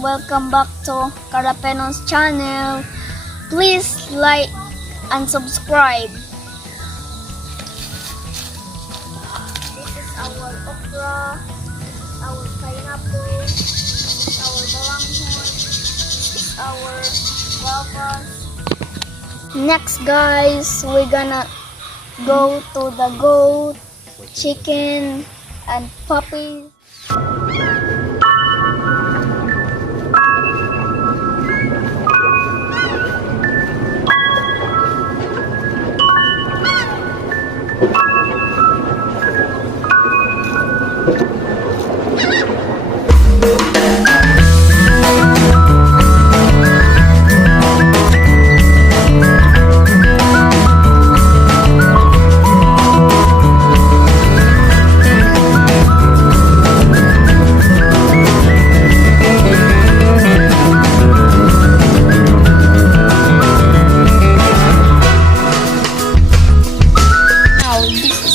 welcome back to Carapeno's channel. Please like and subscribe. This is our okra, our pineapple, our balanghon, our guavas. Next guys, we're gonna go to the goat, chicken, and puppies.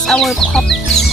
Our puppies.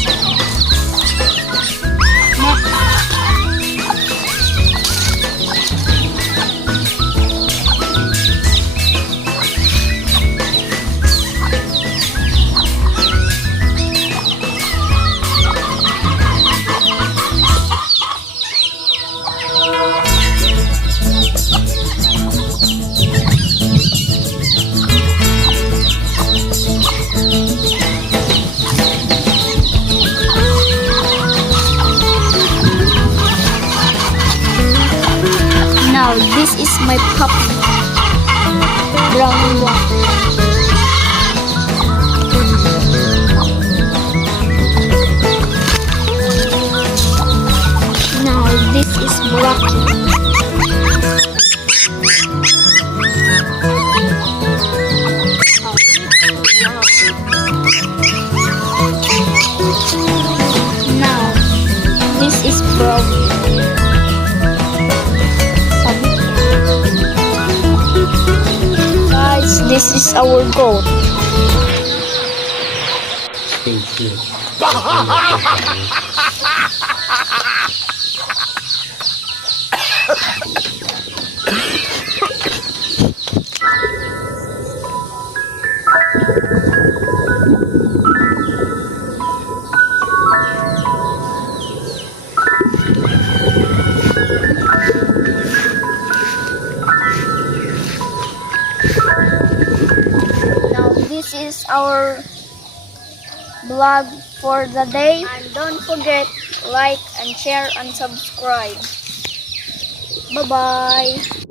Now this is my puppy, brown and black. Now this is Rocky. Now this is Brownie. This is our goat. This is our vlog for the day, and don't forget like and share and subscribe. Bye bye.